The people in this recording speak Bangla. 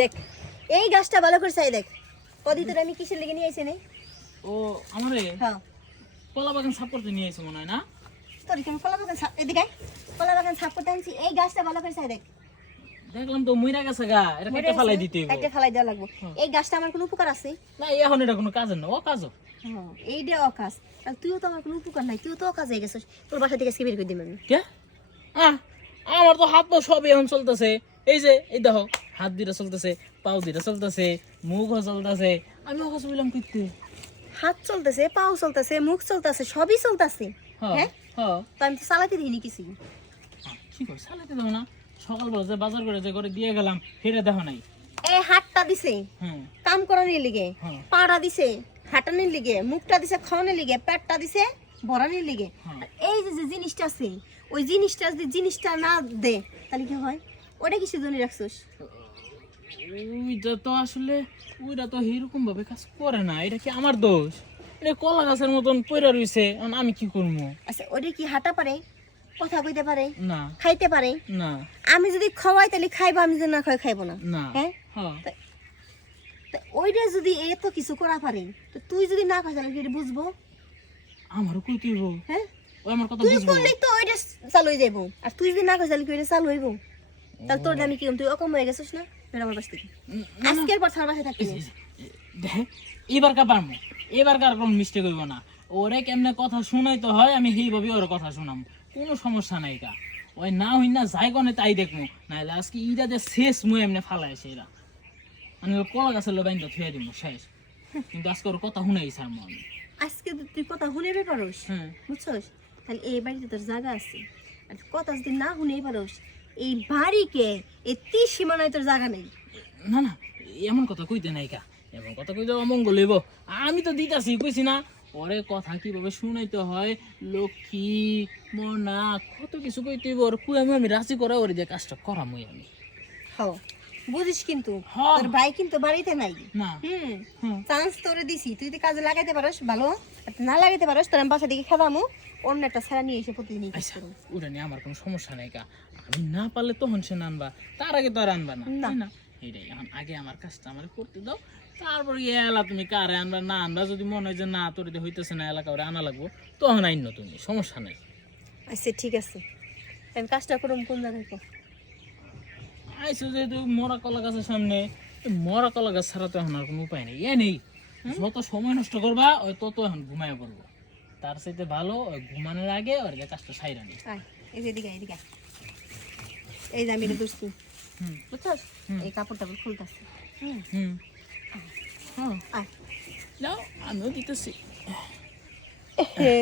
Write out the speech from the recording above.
দেখ এই গাছটা ভালো করে চাই দেখ কদি তোর আমি কিসের লেগে নিয়ে আইছি নাই ও আমারে হ্যাঁ কলা বাগান সাফ করতে নিয়ে এসে মনে হয় না তোর কি কলা বাগান এদিকে কলা বাগান সাফ করতে আনছি এই গাছটা ভালো করে চাই দেখ দেখলাম তো মইরা গেছে গা এটা কেটে ফেলাই দিতে হইব কেটে ফেলাই দেওয়া লাগবে এই গাছটা আমার কোনো উপকার আছে না এখন এটা কোনো কাজের না ও কাজও এই দে অকাজ আর তুইও তো আমার কোনো উপকার নাই তুইও তো অকাজ হয়ে গেছিস তোর বাসা থেকে আজকে বের করে দিলাম কে আমার তো হাত পা সব এখন চলতেছে এই যে এই দেখো হাত দিটা চলতেছে পাও দিটা চলতেছে মুখও চলতেছে আমি ওকে বললাম করতে হাত চলতেছে পাও চলতেছে মুখ চলতেছে সবই চলতেছে হ্যাঁ হ্যাঁ তো আমি তো চালাতে দিইনি কিছু কি করে চালাতে দেবো না সকালবেলা যে বাজার করে যে করে দিয়ে গেলাম ফিরে দেখো নাই এই হাতটা দিছে হ্যাঁ কাম করানোর লিগে হ্যাঁ। পাড়া দিছে হাঁটানোর লিগে মুখটা দিছে খাওয়ানোর লিগে পেটটা দিছে ভরানোর লিগে হ্যাঁ। আর এই যে জিনিসটা আছে ওই জিনিসটা যদি জিনিসটা না দে তাহলে কি হয় ওটা কিছু জন্য রাখছিস ওইটা তো আসলে ওইটা তো এরকম ভাবে কাজ করে না এটা কি আমার দোষ এটা কলা গাছের মতন পইরা রইছে এখন আমি কি করবো আচ্ছা ওটা কি হাঁটা পারে কথা কইতে পারে না খাইতে পারে না আমি যদি খাওয়াই তাহলে খাইবো আমি যদি না খাই খাইবো না না হ্যাঁ হ্যাঁ তা ওইটা যদি এত কিছু করা পারে তো তুই যদি না খাস তাহলে কি এটা বুঝবো আমারও কই তুইব হ্যাঁ ও আমার কথা তুই বুঝবো করলেই তো ওইটা চালু হয়ে যাবো আর তুই যদি না খাস তাহলে কি ওইটা চালু হইবো তাহলে তোর আমি কিরম তুই অকম হয়ে গেছিস না বের আমার বাস থেকে আজকের পর ছাড় বাসায় থাকবি না। দেখ এবার কা পারবো এবার কার কোনো মিস্টেক হইব না ওরে কেমনে কথা শুনাইতে হয় আমি সেইভাবে ওর কথা শুনাম কোনো সমস্যা নাই কা ওই না হই না যাই কোনে তাই দেখমু নাইলে আজকে ইটা যে শেষ মুই এমনি ফালাই আছে এরা আমি কলা গাছের লোক বাইন্দা থুয়ে দিব শেষ কিন্তু আজকে ওর কথা শুনাই স্যার মন আজকে তো তুই কথা শুনেবে পারোস হ্যাঁ বুঝছস তাহলে এই বাড়িতে তোর জায়গা আছে আর কথা যদি না শুনেই পারোস এই বাড়িকে এই সীমানায় তোর জায়গা নেই না না এমন কথা কইতে নাই কা এমন কথা কইতে অমঙ্গল হইব আমি তো দিতাছি কইছি না ওরে কথা কিভাবে শুনাইতে হয় লক্ষ্মী মনা কত কিছু কইতে হইব ওর কুই আমি রাজি করা ওরে যে কাজটা করামই আমি হও বুঝিস কিন্তু হ্যাঁ। তোর ভাই কিন্তু বাড়িতে নাই না হুম। চান্স তোরে দিছি তুই যদি কাজে লাগাইতে পারস ভালো আর না লাগাইতে পারস তোর আমি বাসা দিকে খেদামু অন্য একটা ছেড়া নিয়ে এসে প্রতিদিন এই কাজ আচ্ছা করবো। ওটা নিয়ে আমার কোনো সমস্যা নাই কা আমি না পারলে তখন সে আনবা তার আগে তো আর আনবা না না। তাই না এইটাই এখন আগে আমার কাজটা আমার করতে দাও তারপর এলা তুমি কারে আনবা না আনবা যদি মনে হয় যে না তোর দিয়ে হইতেছে না এলাকা ওরে আনা লাগবো তখন আইন না তুমি সমস্যা নাই আচ্ছা ঠিক আছে আমি কাজটা করুম কোন জায়গায় কর? আইসো যেহেতু মরা কলা গাছের সামনে এই মরা কলা গাছ ছাড়া তো এখন আর কোনো উপায় নেই নেই যত সময় নষ্ট করবা ওই তত এখন ঘুমায় পড়বো তার সাথে ভালো ওই ঘুমানোর আগে ওর যে কাজটা সাইরা নেই আয় এই যে এদিকে আয়, এদিকে আয়। এই যে আমি এটা বুঝছি হুম বুঝছস এই কাপড় টাপড় খুলতেছে হুম হ্যাঁ আয় যাও আমিও দিতেছি হে